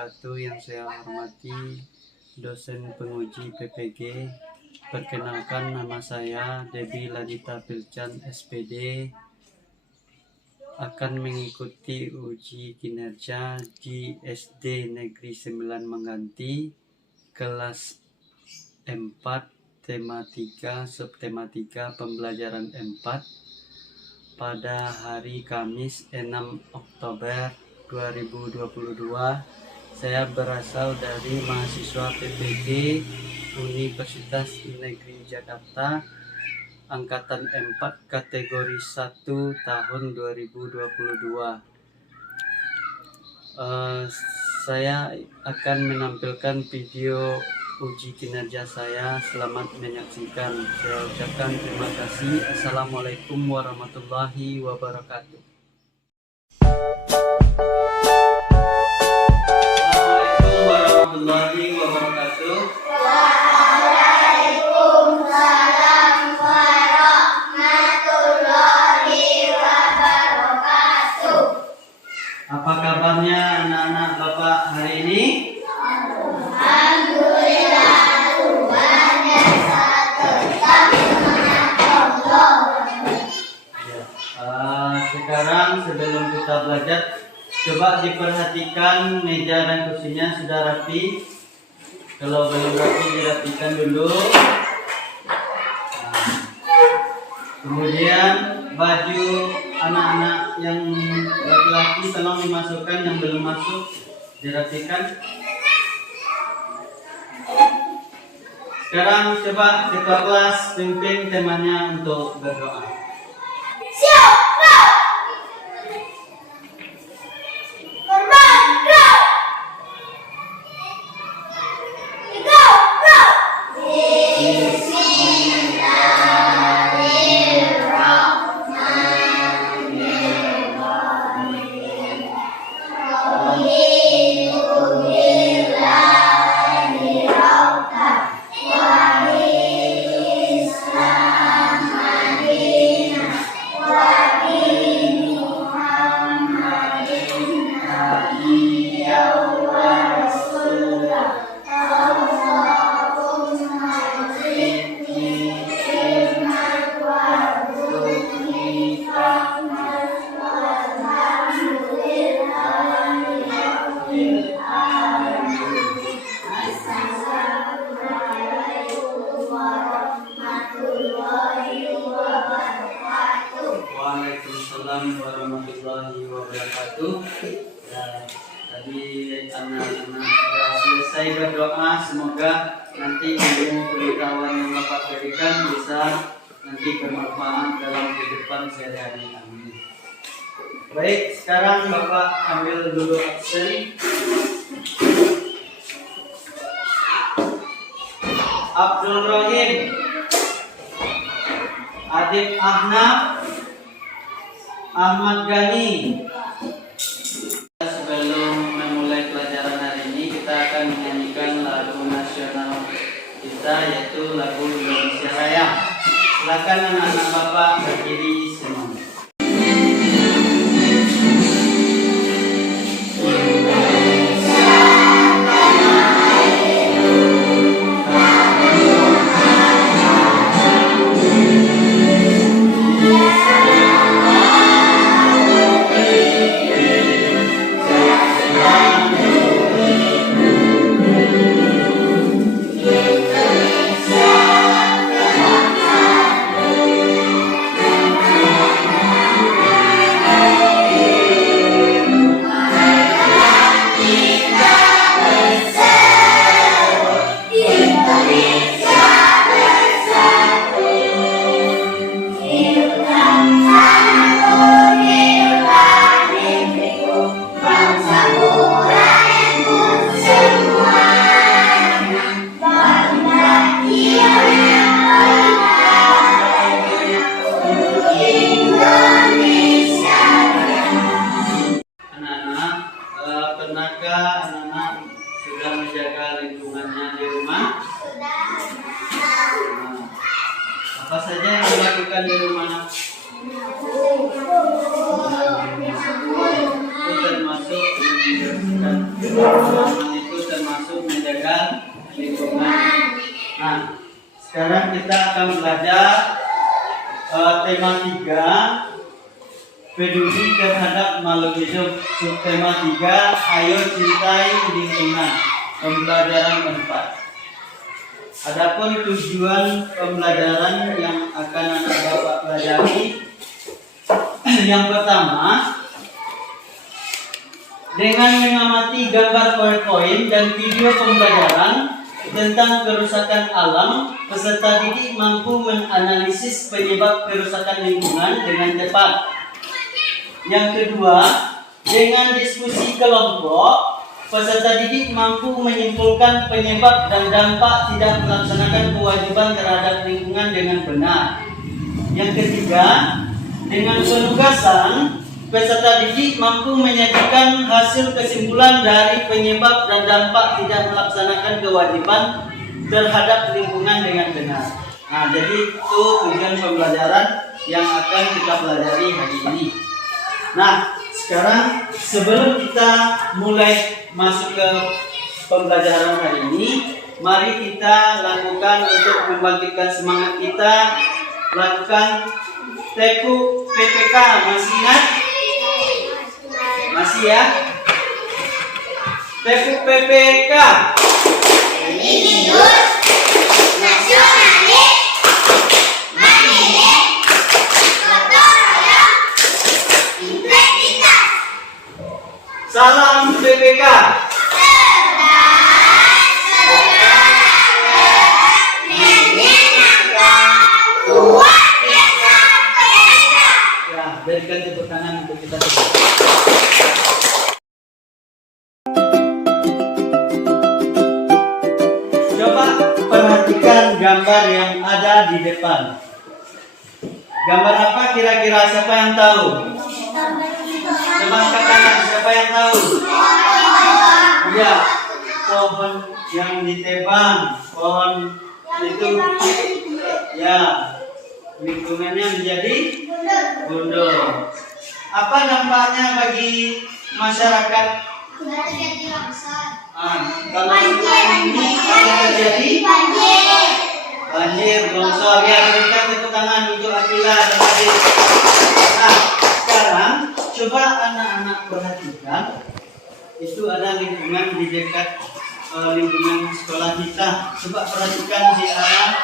wabarakatuh. Yang saya hormati dosen penguji PPG. Perkenalkan, nama saya Debbie Ladita Pilcan SPD, akan mengikuti uji kinerja di SD Negeri 9 Mengganti kelas 4 tema 3 subtema 3 pembelajaran 4 pada hari Kamis 6 Oktober 2022. Saya berasal dari mahasiswa PPG Universitas Negeri Jakarta Angkatan 4 kategori 1 tahun 2022. Saya akan menampilkan video uji kinerja saya. Selamat menyaksikan. Saya ucapkan terima kasih. Assalamualaikum warahmatullahi wabarakatuh. Assalamualaikum warahmatullahi wabarakatuh. Waalaikumsalam warahmatullahi wabarakatuh. Apa kabarnya anak-anak Bapak hari ini? Alhamdulillah, Tuhan Esa tetap semangat Allah. Sekarang sebelum kita belajar, coba diperhatikan meja dan kursinya sudah rapi. Kalau belum rapi, dirapikan dulu. Kemudian baju anak-anak yang laki-laki tolong dimasukkan, yang belum masuk dirapikan. Sekarang coba ketua kelas pimpin temanya untuk berdoa. Siap, go! Korban, go! Go, go! Waalaikumsalam warahmatullahi wabarakatuh. Tadi anak-anak sudah selesai berdoa, semoga nanti ilmu pengetahuan yang Bapak berikan bisa nanti bermanfaat dalam kehidupan sehari-hari. Amin. Baik, sekarang Bapak ambil dulu absen. Abdul Rahim, Adib Ahnaf, Ahmad Ghani. Sebelum memulai pelajaran hari ini, kita akan menyanyikan lagu nasional kita, yaitu lagu Indonesia Raya. Silakan anak-anak Bapak berdiri semua. Apa saja yang dilakukan di rumah? Itu termasuk Halaman itu termasuk menjaga lingkungan. Nah, sekarang kita akan belajar tema 3, peduli terhadap makhluk hidup. Subtema 3, ayo cintai lingkungan. Pembelajaran 4. Adapun tujuan pembelajaran yang akan anak bapak pelajari, yang pertama, dengan mengamati gambar PowerPoint dan video pembelajaran tentang kerusakan alam, peserta didik mampu menganalisis penyebab kerusakan lingkungan dengan tepat. Yang kedua, dengan diskusi kelompok, peserta didik mampu menyimpulkan penyebab dan dampak tidak melaksanakan kewajiban terhadap lingkungan dengan benar. Yang ketiga, dengan penugasan, peserta didik mampu menyajikan hasil kesimpulan dari penyebab dan dampak tidak melaksanakan kewajiban terhadap lingkungan dengan benar. Nah, jadi itu tujuan pembelajaran yang akan kita pelajari hari ini. Nah, sekarang sebelum kita mulai masuk ke pembelajaran hari ini, mari kita lakukan untuk membangkitkan semangat kita, lakukan teku PPK. Masih ingat? Masih ya? Teku PPK. Individuus nasionalis mandiri gotong royong integritas. Salam PPK. Ya, berikan tepuk tangan untuk kita. Coba perhatikan gambar yang ada di depan. Gambar apa kira-kira, siapa yang tahu? Coba angkat tangan, siapa yang tahu? Iya, pohon yang ditebang, pohon itu ya lingkungannya menjadi gundul. Apa dampaknya bagi masyarakat? Kalau ini akan terjadi banjir, longsor. Ya, berikan tepuk tangan untuk Akila dan Adit. Nah, sekarang coba anak-anak perhatikan, itu ada lingkungan di dekat lingkungan sekolah kita. Coba perhatikan di arah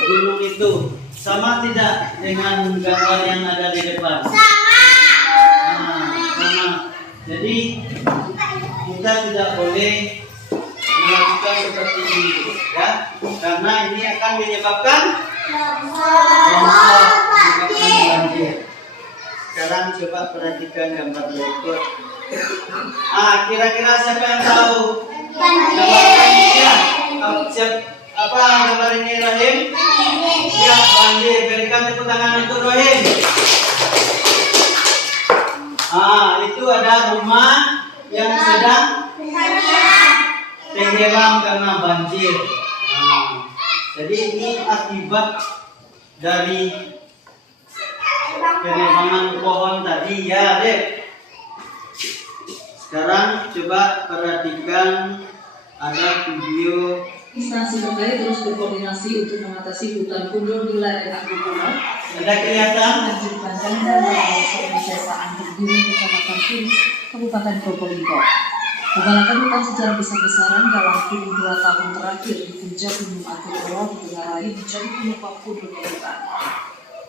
gunung itu, sama tidak dengan gambar yang ada di depan? Nah, sama. Jadi kita tidak boleh melakukan seperti ini, ya, karena ini akan menyebabkan longsor, menyebabkan banjir. Sekarang coba perhatikan gambar berikut. Kira-kira siapa yang tahu? Banjir. Apa gambar ini, Rahim? Ya, banjir. Berikan tepuk tangan untuk Rahim. Itu ada rumah yang sedang tenggelam karena banjir. Jadi ini akibat dari penebangan pohon tadi, ya, Dek. Sekarang coba perhatikan ada video. Instansi terkait terus berkoordinasi untuk mengatasi hutan gundul di lereng Agung. Ada kelihatan? Banjir bandang dan longsor di desa Anggegiri, Kecamatan Tiris, Kabupaten Probolinggo. Kebakaran hutan secara besar-besaran dalam kurun 2 tahun terakhir di puncak Gunung Agung ditengarai menjadi penyebab gundulnya hutan.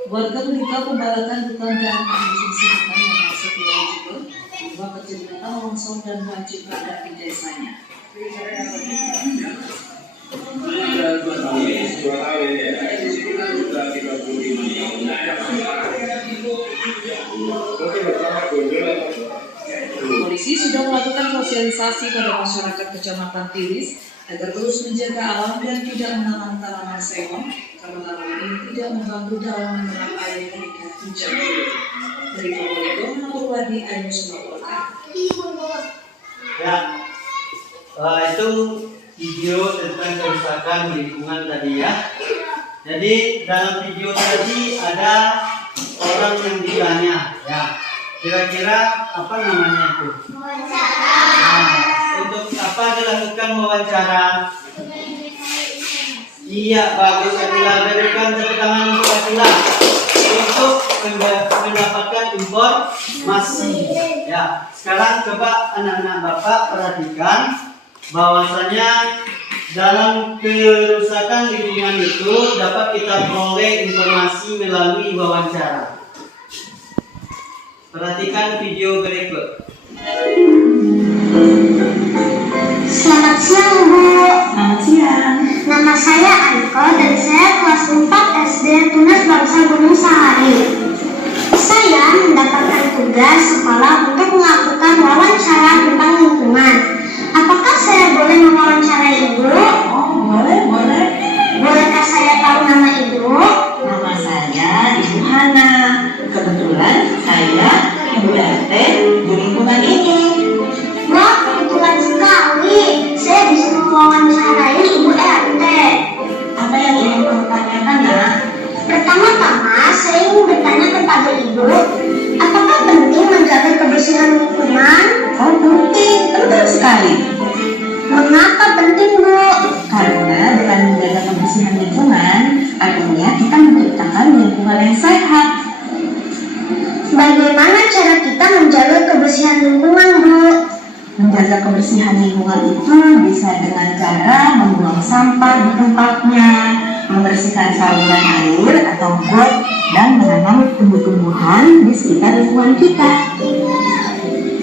Warga menduga pembakaran hutan dan konsumsi hutan yang masuk ke Pulau Jember menyebabkan terjadinya longsor dan banjir bandang di desanya. Polisi sudah melakukan sosialisasi pada masyarakat Kecamatan Tiris agar terus menjaga alam dan tidak menanam tanaman sewon karena tanaman ini tidak mengganggu dalam menyerap air ketika hujan. Dari Probolinggo, Purwadi, Ainus melaporkan. Ya, itu video tentang kerusakan lingkungan tadi, ya. Jadi dalam video tadi ada orang yang ditanya, ya. Kira-kira apa namanya itu? melakukan wawancara? Iya, bagus Akila. Berikan tepuk tangan untuk Akila untuk mendapatkan informasi. Ya, sekarang coba anak-anak Bapak perhatikan bahwasanya dalam kerusakan lingkungan itu dapat kita peroleh informasi melalui wawancara. Perhatikan video berikut. Selamat siang, Bu. Selamat siang. Nama saya Aiko dan saya kelas 4 SD Tunas Bangsa Gunung Sahari. Saya mendapatkan tugas sekolah untuk melakukan wawancara tentang lingkungan. Apakah saya boleh mewawancarai Ibu? Oh, boleh. Bolehkah saya tahu nama Ibu? Nama saya Ibu Hana. Kebetulan saya Ibu RT di lingkungan ini. Wah, kebetulan sekali. Saya bisa mewawancarai Ibu RT. Apa yang ingin kamu tanyakan, Nak? Pertama-tama, saya ingin bertanya kepada Ibu, apakah penting menjaga kebersihan lingkungan? Oh, penting sekali. Mengapa penting, Bu? Karena dengan menjaga kebersihan lingkungan, artinya kita menciptakan lingkungan yang sehat. Bagaimana cara kita menjaga kebersihan lingkungan, Bu? Menjaga kebersihan lingkungan itu bisa dengan cara membuang sampah di tempatnya, membersihkan saluran air atau got, dan menanam tumbuh-tumbuhan di sekitar lingkungan kita.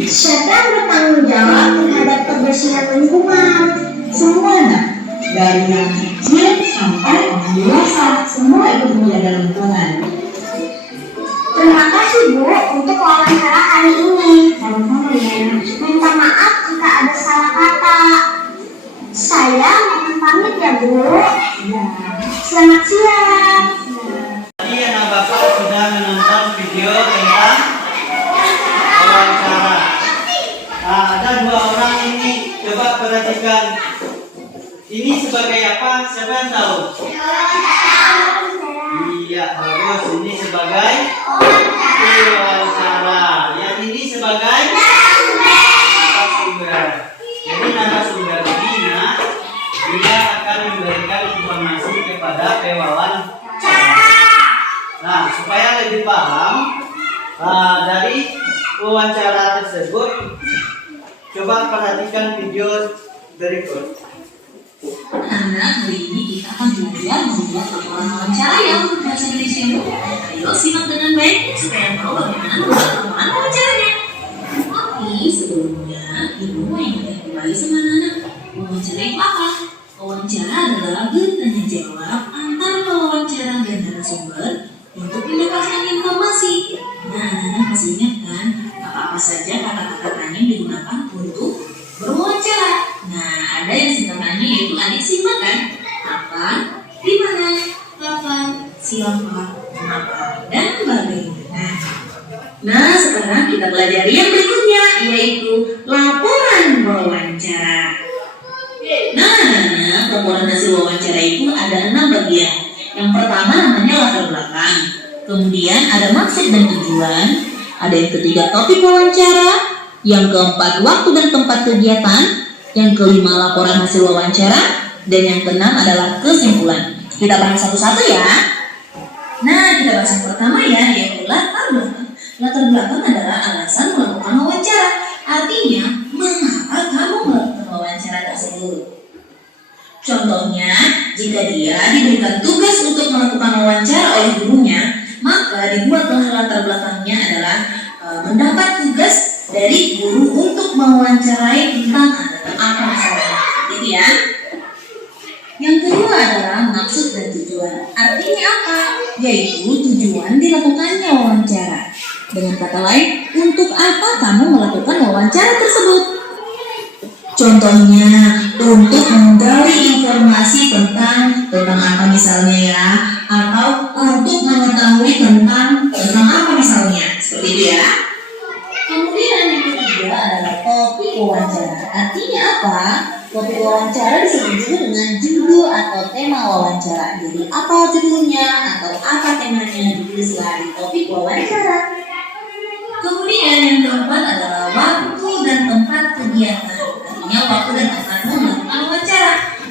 Siapa yang bertanggung jawab terhadap kebersihan lingkungan? Semuanya, dari yang kecil sampai orang dewasa, semua ikut menjaga lingkungan. Terima kasih, Bu, untuk wawancara hari ini. Sama-sama ya. Minta maaf jika ada salah kata. Saya mohon pamit ya, Bu. Ya. Selamat siang. Tadi anak Bapak sudah menonton video tentang wawancara. Nah, ada dua orang ini, coba perhatikan. Ini sebagai apa? Siapa yang tahu? Iya, bagus. Ini sebagai wawancara. Yang ini sebagai narasumber. Jadi narasumber ini, dia akan memberikan informasi kepada pewawancara. Nah, supaya lebih paham dari wawancara tersebut, coba perhatikan video berikut. Anak-anak, hari ini kita akan belajar membuat laporan wawancara yang berbahasa Indonesia. Ayo simak dengan baik supaya tahu bagaimana membuat laporan wawancaranya. Tapi sebelumnya, Ibu mau ingatkan kembali sama anak-anak. Wawancara itu apa? Wawancara adalah bertanya jawab antara pewawancara dan narasumber untuk mendapatkan informasi. Nah, anak-anak masih ingat kan apa-apa saja kata-kata tanya yang digunakan untuk berwawancara. Nah, ada yang singkatannya yaitu adik simak kan? Apa, di mana, kapan, siapa, kenapa, dan bagaimana. Nah, sekarang kita pelajari yang berikutnya yaitu laporan wawancara. Nah, laporan hasil wawancara itu ada 6 bagian. Yang pertama namanya latar belakang. Kemudian ada maksud dan tujuan. Ada yang ketiga topik wawancara. Yang keempat waktu dan tempat kegiatan. Yang kelima laporan hasil wawancara. Dan yang keenam adalah kesimpulan. Kita bahas satu-satu ya. Nah, kita bahas yang pertama ya, yaitu latar belakang. Latar belakang adalah alasan melakukan wawancara. Artinya, mengapa kamu melakukan wawancara tersebut? Contohnya, jika dia diberikan tugas untuk melakukan wawancara oleh gurunya, maka dibuatlah latar belakangnya adalah mendapat tugas dari guru untuk mewawancarai tentang apa masalahnya, gitu ya. Yang kedua adalah maksud dan tujuan. Artinya apa? Yaitu tujuan dilakukannya wawancara. Dengan kata lain, untuk apa kamu melakukan wawancara tersebut? Contohnya, untuk menggali informasi tentang apa misalnya ya, atau untuk mengetahui tentang apa misalnya, seperti itu ya. Kemudian yang ketiga adalah topik wawancara. Artinya apa? Topik wawancara disebut juga dengan judul atau tema wawancara. Jadi apa judulnya atau apa temanya ditulislah di topik wawancara. Kemudian yang keempat adalah waktu dan tempat kegiatan. Artinya waktu dan tempat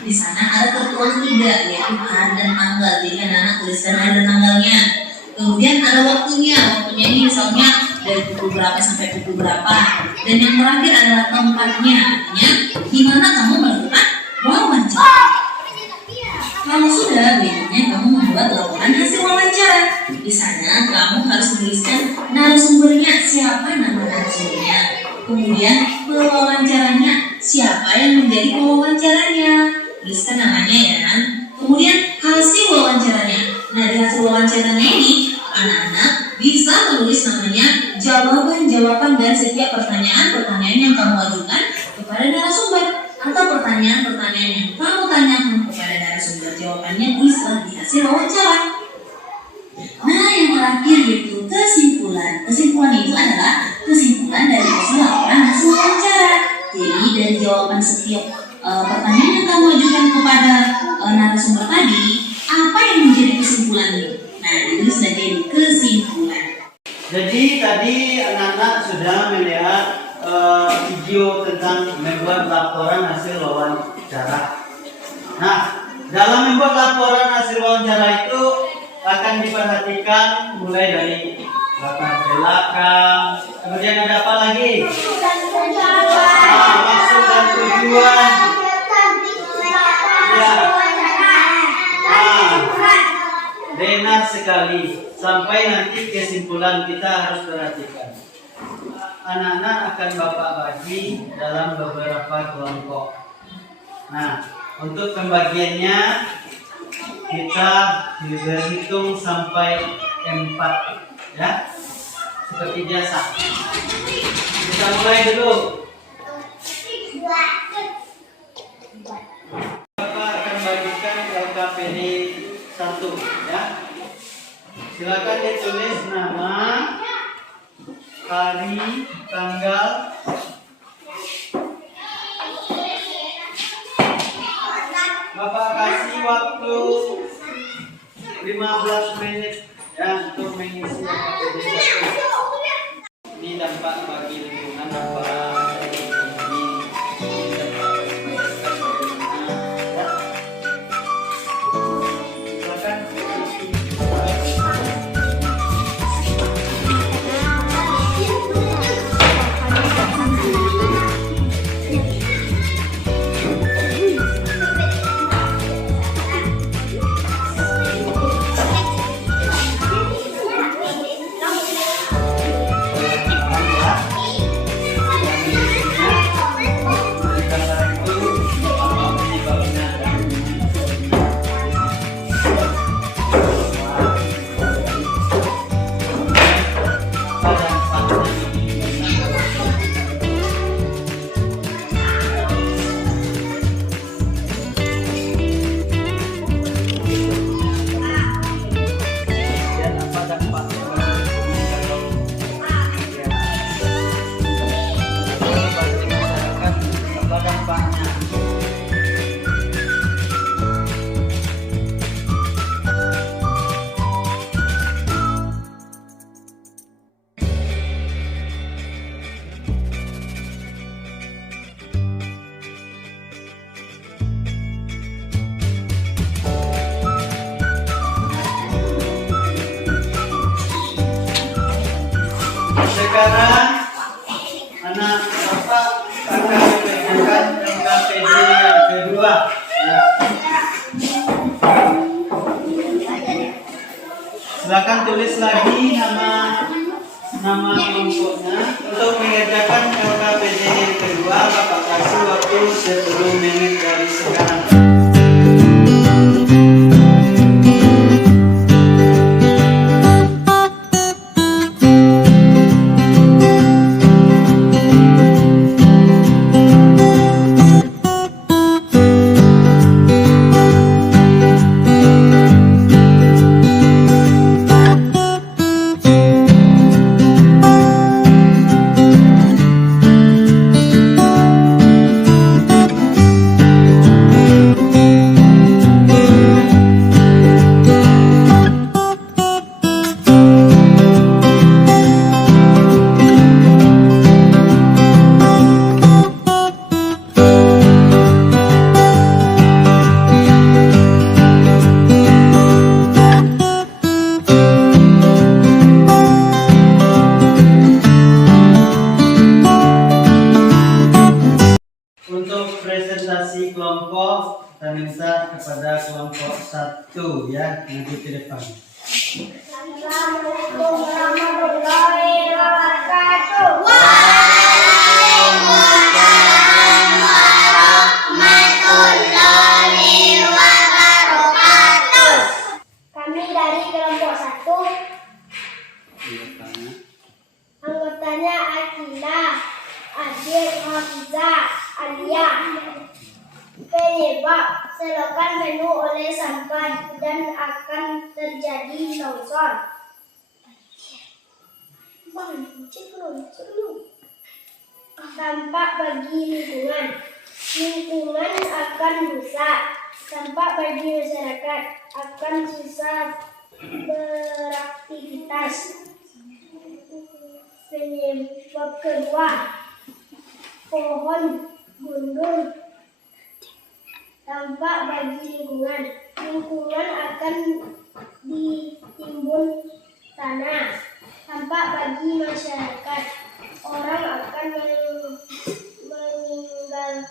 Di sana ada tertuang 3, yaitu hari dan tanggal. Jadi anak-anak tuliskan hari dan tanggalnya. Kemudian ada waktunya ini misalnya dari pukul berapa sampai pukul berapa. Dan yang terakhir adalah tempatnya, artinya di mana kamu melakukan wawancara. Kalau sudah, berikutnya kamu membuat laporan hasil wawancara. Di sana kamu harus menuliskan narasumbernya, siapa nama narasumbernya. Kemudian pewawancaranya, siapa yang menjadi pewawancaranya. Tuliskan namanya ya kan. Kemudian hasil wawancaranya. Nah, di hasil wawancaranya ini anak-anak bisa menulis namanya jawaban-jawaban dari setiap pertanyaan-pertanyaan yang kamu ajukan kepada narasumber, atau pertanyaan-pertanyaan yang kamu tanyakan kepada narasumber. Jawabannya tulislah di hasil wawancara. Nah, yang terakhir yaitu kesimpulan. Kesimpulan itu adalah kesimpulan dari hasil laporan hasil wawancara. Jadi dari jawaban setiap pertanyaan yang kamu ajukan kepada narasumber tadi, apa yang menjadi kesimpulannya? Nah, itu sudah jadi kesimpulan. Jadi tadi anak-anak sudah melihat video tentang membuat laporan hasil wawancara. Nah, dalam membuat laporan hasil wawancara itu akan diperhatikan mulai dari latar belakang, kemudian ada apa lagi? Maksud dan tujuan. Ya. Benar sekali. Sampai nanti kesimpulan kita harus perhatikan. Anak-anak akan Bapak bagi dalam beberapa kelompok. Nah, untuk pembagiannya kita berhitung sampai 4 ya. Seperti biasa. Kita mulai dulu. Bapak akan bagikan LKPD 1 ya. Silakan ditulis nama, hari, tanggal, Bapak kasih waktu 15 menit ya untuk mengisi LKPD 1. Ini dampak bagi lingkungan apa? Sekarang anak Bapak akan menunjukkan LKPD yang kedua. Ya. Silakan tulis lagi nama kelompoknya. Untuk mengerjakan LKPD yang kedua, Bapak kasih waktu 10 menit dari sekarang. maju ke depan. Assalamualaikum warahmatullahi wabarakatuh. Kami dari kelompok 1. Iya, tanya. Anggotanya Akila, Adil, Hafiza, Alia. Penyebab selokan penuh oleh sampah dan akan terjadi longsor. Dampak bagi lingkungan. Lingkungan akan rusak. Dampak bagi masyarakat akan susah beraktivitas. Penyebab kedua, pohon gundul. Dampak bagi lingkungan. Lingkungan akan ditimbun tanah. Dampak bagi masyarakat. Orang akan meninggal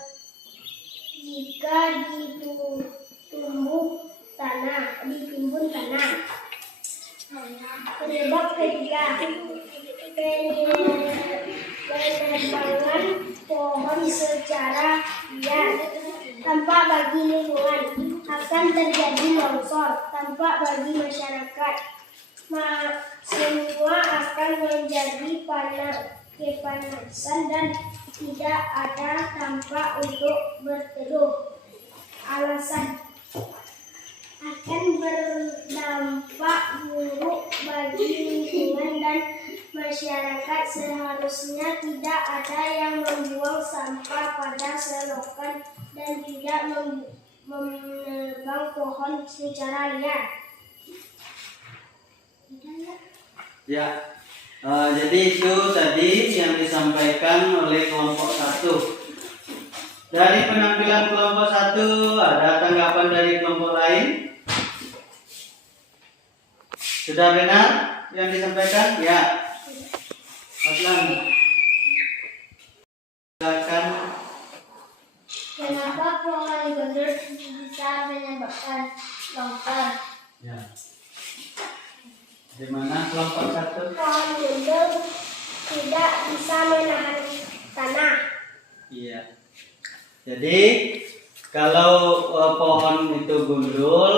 jika ditimbun tanah. Penyebab ketiga, penebangan pohon secara liar. Dampak bagi lingkungan akan terjadi longsor. Dampak bagi masyarakat, semua akan menjadi kepanasan dan tidak ada tempat untuk berteduh. Alasan akan berdampak buruk bagi lingkungan dan masyarakat. Seharusnya tidak ada yang membuang sampah pada selokan dan tidak menebang pohon secara liar. Ya, jadi itu tadi yang disampaikan oleh kelompok 1. Dari penampilan kelompok 1, ada tanggapan dari kelompok lain? Sudah benar yang disampaikan? Ya. Adlan. Silakan. Kenapa pohon gundul bisa menyebabkan longsor? Ya. Di mana kelompok 1? Pohon gundul tidak bisa menahan tanah. Iya. Jadi kalau pohon itu gundul,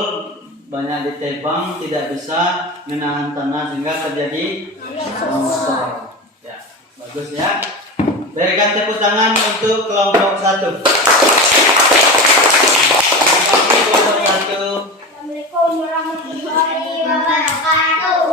banyak ditebang, tidak bisa menahan tanah sehingga terjadi longsor. Ya, bagus ya. Berikan tepuk tangan untuk kelompok 1. Kelompok 1. Assalamualaikum warahmatullahi wabarakatuh.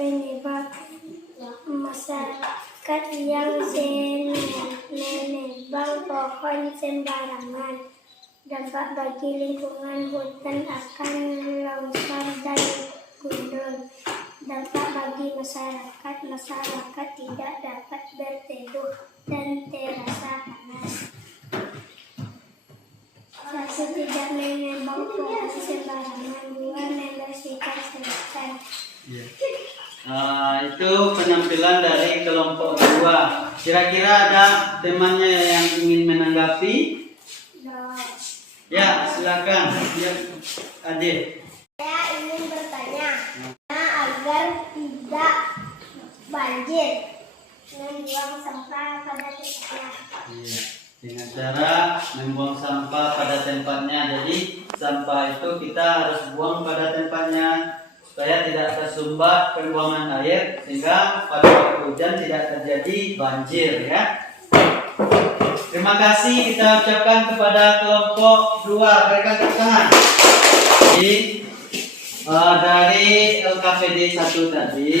Penyebab masyarakat yang menebang pohon sembarangan. Dampak bagi lingkungan, hutan akan longsor dan gundul. Dampak bagi masyarakat tidak dapat berteduh dan terasa panas. 1. Tidak menebang pohon sembarangan. 2. Membersihkan selokan. Ya. Itu penampilan dari kelompok 2. Kira-kira ada temannya yang ingin menanggapi? Ya, silakan. Ya, Adil. Saya ingin bertanya, agar tidak banjir membuang sampah pada tempatnya. Iya. Dengan cara membuang sampah pada tempatnya. Jadi sampah itu kita harus buang pada tempatnya supaya tidak tersumbat pembuangan air sehingga pada waktu hujan tidak terjadi banjir ya. Terima kasih kita ucapkan kepada kelompok 2. Berikan tepuk tangan. Jadi dari LKPD 1 tadi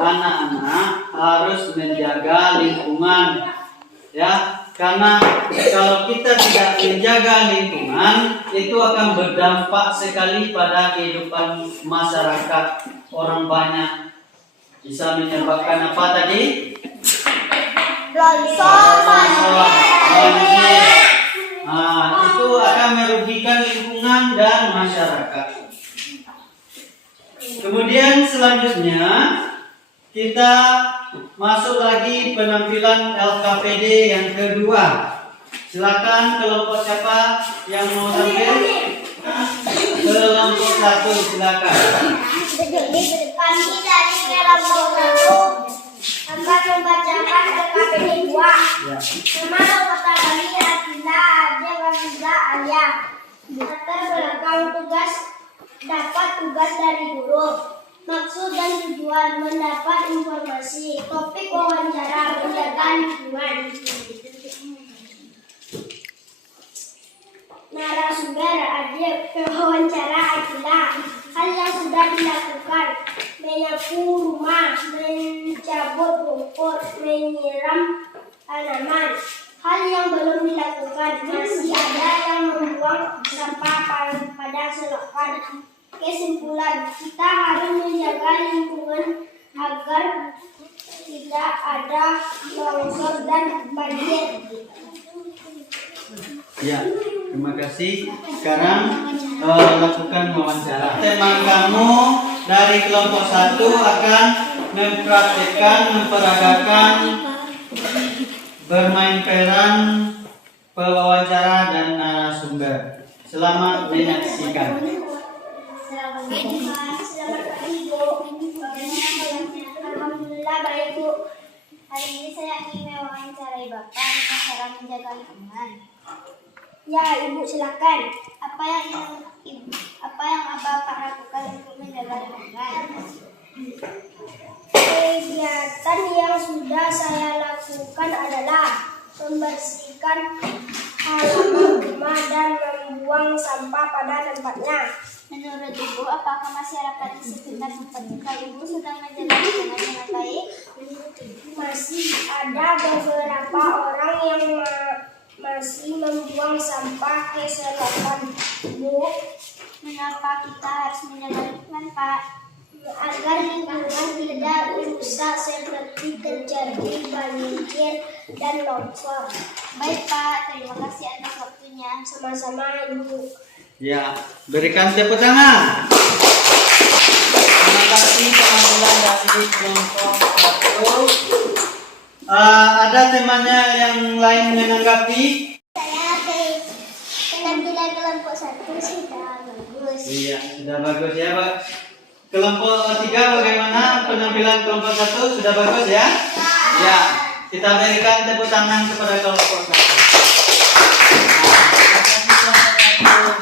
anak-anak harus menjaga lingkungan, ya, karena kalau kita tidak menjaga lingkungan itu akan berdampak sekali pada kehidupan masyarakat. Orang banyak bisa menyebabkan apa tadi? Longsor, banjir. Itu akan merugikan lingkungan dan masyarakat. Kemudian selanjutnya kita masuk lagi penampilan LKPD yang kedua. Silakan kelompok siapa yang mau tampil? Kelompok 1 silakan. Kami dari kelompok 1 akan membacakan LKPD 2. Ya. Nama kata kami adalah Ade Wafiza Alia. Latar belakang tugas dapat tugas dari guru. Maksud dan tujuan mendapat informasi. Topik wawancara menjaga lingkungan. Narasumber Ade wawancara adalah hal yang sudah dilakukan: menyapu rumah, mencabut rumput, menyiram tanaman. Hal yang belum dilakukan, masih ada yang membuang sampah pada selokan. Kesimpulan, kita harus menjaga lingkungan agar tidak ada longsor dan banjir. Ya, terima kasih. Sekarang lakukan wawancara. Tema kamu dari kelompok 1 akan mempraktikkan, memperagakan bermain peran pewawancara dan narasumber. Selamat menyaksikan. Selamat pagi, Bu. Alhamdulillah baik, Bu. Hari ini saya ingin mewawancarai Bapak tentang cara menjaga lingkungan. Ya, Ibu silakan. Apa yang Bapak lakukan untuk menjaga lingkungan? Kegiatan yang sudah saya lakukan adalah membersihkan halaman rumah dan membuang sampah pada tempatnya. Menurut Ibu, apakah masyarakat di sekitar tempat tinggal Ibu sedang menjaga lingkungan dengan baik? Masih ada beberapa orang yang masih membuang sampah ke selokan. Bu, mengapa kita harus menjaga lingkungan, Pak? Agar lingkungan tidak rusak seperti terjadi banjir dan longsor. Baik, Pak, terima kasih atas waktunya. Sama-sama, Ibu. Ya, berikan tepuk tangan. Terima kasih penampilan dari kelompok 1. Ada temannya yang lain menanggapi? Saya penampilan kelompok 1 sudah bagus. Iya, sudah bagus ya, Pak. Kelompok 3 bagaimana penampilan kelompok 1? Sudah bagus ya? Ya, kita berikan tepuk tangan kepada kelompok 1.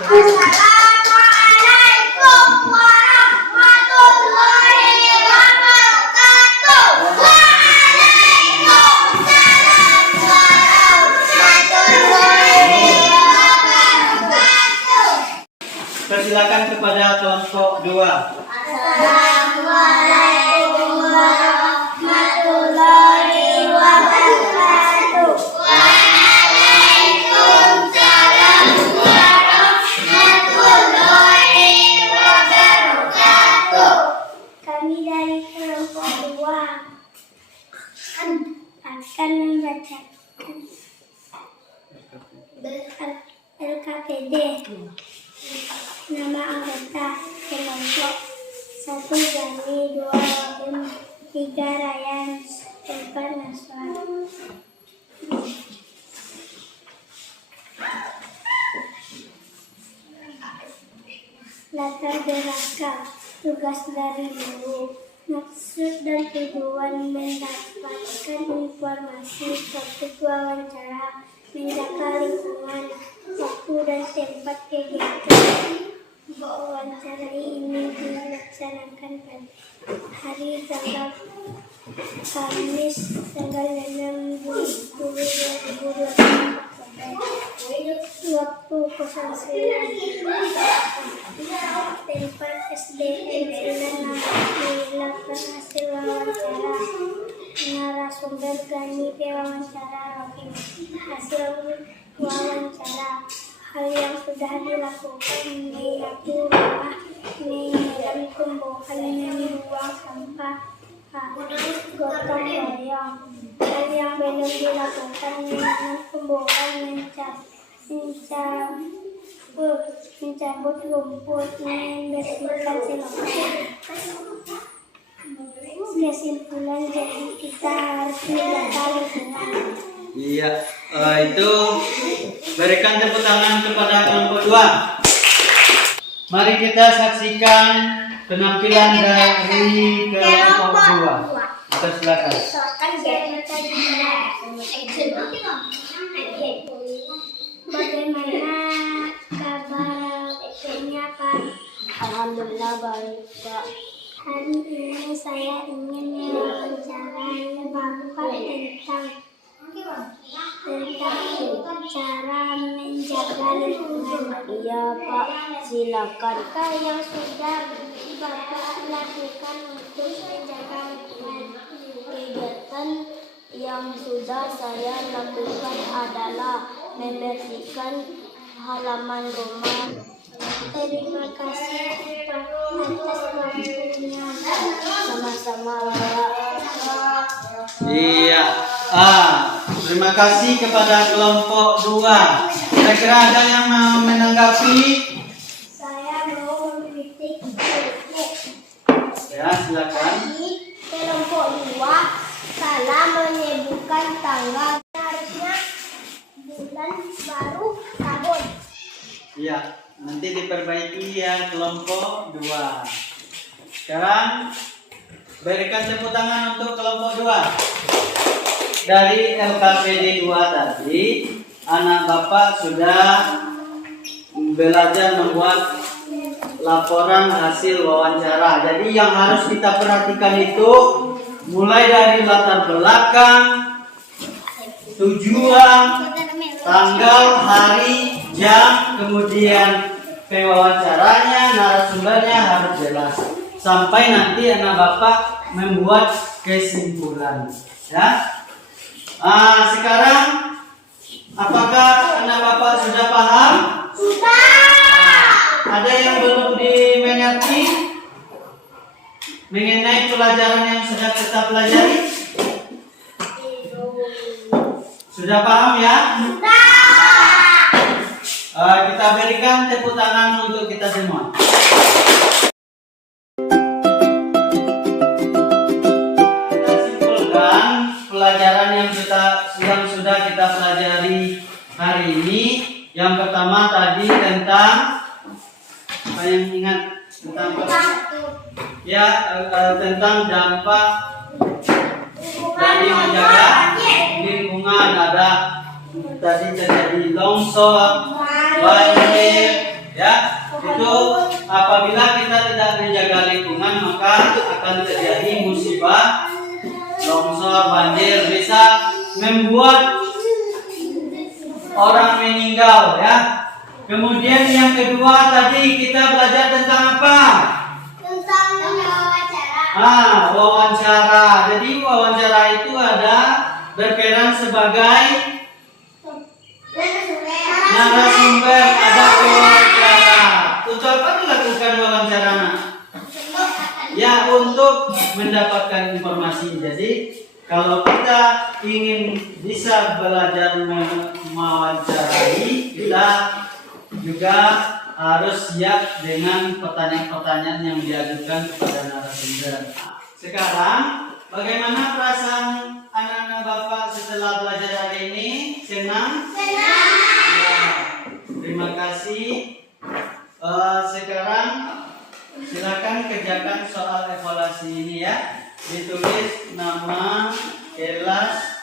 Assalamualaikum warahmatullahi wabarakatuh. Waalaikumsalam warahmatullahi wabarakatuh. Persilakan kepada kelompok 2. Assalamualaikum warahmatullahi wabarakatuh. Waalaikumsalam warahmatullahi wabarakatuh. Kami dari kelompok 2 akan membacakan LKPD. Nama anggota kelompok 1 Gani, 2 Robin, 3 Ryan, 4 Naswan. Latar belakang tugas dari guru. Maksud dan tujuan mendapatkan informasi, topik wawancara, menjaga lingkungan, waktu dan tempat kegiatan. Wawancara ini dilaksanakan pada hari tanggal Kamis tanggal 6 Juli 2024. Waktu 09. Tempat SDN 9 dilakukan hasil wawancara hasil wawancara. Hal yang sudah dilakukan adalah menyiram tumbuhan yang membuang sampah, gotong royong. Hal yang belum dilakukan menanam tumbuhan mencabut rumput, membersihkan selokan. Kesimpulan, jadi kita harus menjaga lingkungan. Iya, itu berikan tepuk tangan kepada kelompok 2. Mari kita saksikan penampilan dari kelompok 2. Kita silakan. Bagaimana kabarnya, Pak? Alhamdulillah baik, Pak. Hari ini saya ingin mewawancarai Bapak tentang cara menjaga lingkungan. Iya, Pak. Silakan. Apa yang sudah Bapak lakukan untuk menjaga lingkungan? Kegiatan yang sudah saya lakukan adalah membersihkan halaman rumah. Terima kasih Pak atas waktunya. Sama-sama, Pak. Iya. Terima kasih kepada kelompok 2. Kira-kira ada yang mau menanggapi? Saya mau mengkritik. Ya, silakan. Kelompok 2 salah menyebutkan tanggal, harusnya bulan baru tahun. Iya, nanti diperbaiki ya kelompok 2. Sekarang berikan tepuk tangan untuk kelompok 2. Dari LKPD 2 tadi, anak Bapak sudah belajar membuat laporan hasil wawancara. Jadi yang harus kita perhatikan itu mulai dari latar belakang, tujuan, tanggal, hari, jam, kemudian pewawancaranya, narasumbernya harus jelas. Sampai nanti anak Bapak membuat kesimpulan. Ya. Sekarang apakah anak Bapak sudah paham? Ada yang belum dimengerti mengenai pelajaran yang sudah kita pelajari? Sudah paham ya? Kita berikan tepuk tangan untuk kita semua. Kita simpulkan pelajaran yang sudah kita pelajari hari ini. Yang pertama tadi tentang apa yang ingat tentang ya tentang dampak dari menjaga lingkungan. Ada tadi terjadi longsor, banjir, ya itu apabila kita tidak menjaga lingkungan maka akan terjadi musibah longsor, banjir, bisa membuat orang meninggal ya. Kemudian yang kedua tadi kita belajar tentang apa? Tentang wawancara. Wawancara. Jadi wawancara itu ada berperan sebagai narasumber, ada wawancara. Untuk apa dilakukan wawancara? Ya, untuk mendapatkan informasi. Jadi kalau kita ingin bisa belajar mewawancarai, kita juga harus siap dengan pertanyaan-pertanyaan yang diajukan kepada narasumber. Sekarang, bagaimana perasaan anak-anak Bapak setelah belajar hari ini? Senang? Senang. Ya, terima kasih. Sekarang silakan kerjakan soal evaluasi ini ya. Ditulis nama, kelas,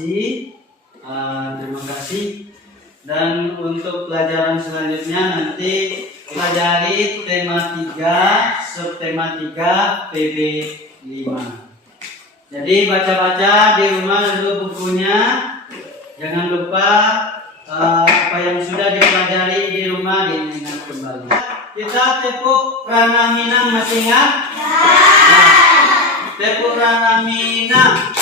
kasih. Terima kasih. Dan untuk pelajaran selanjutnya nanti pelajari tema 3, subtema 3, PB 5. Jadi baca-baca di rumah dulu bukunya. Jangan lupa apa yang sudah dipelajari di rumah diingat kembali. Kita tepuk Rana Minang, masih ingat? Tepuk Rana Minang.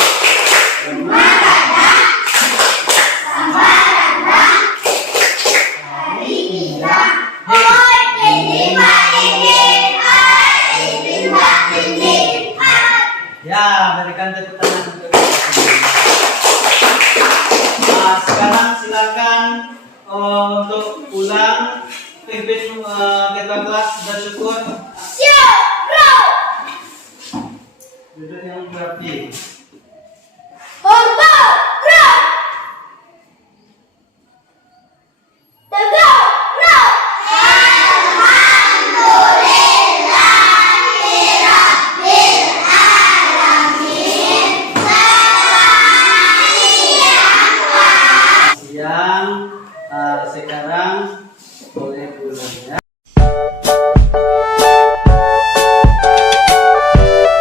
Ya, berikan tepuk tangan untuk sekarang silakan untuk pulang. Pimpin ketua kelas bersyukur. Siap, bro. Duduk yang rapi. Hormat, bro. Tegak, bro. Siang, sekarang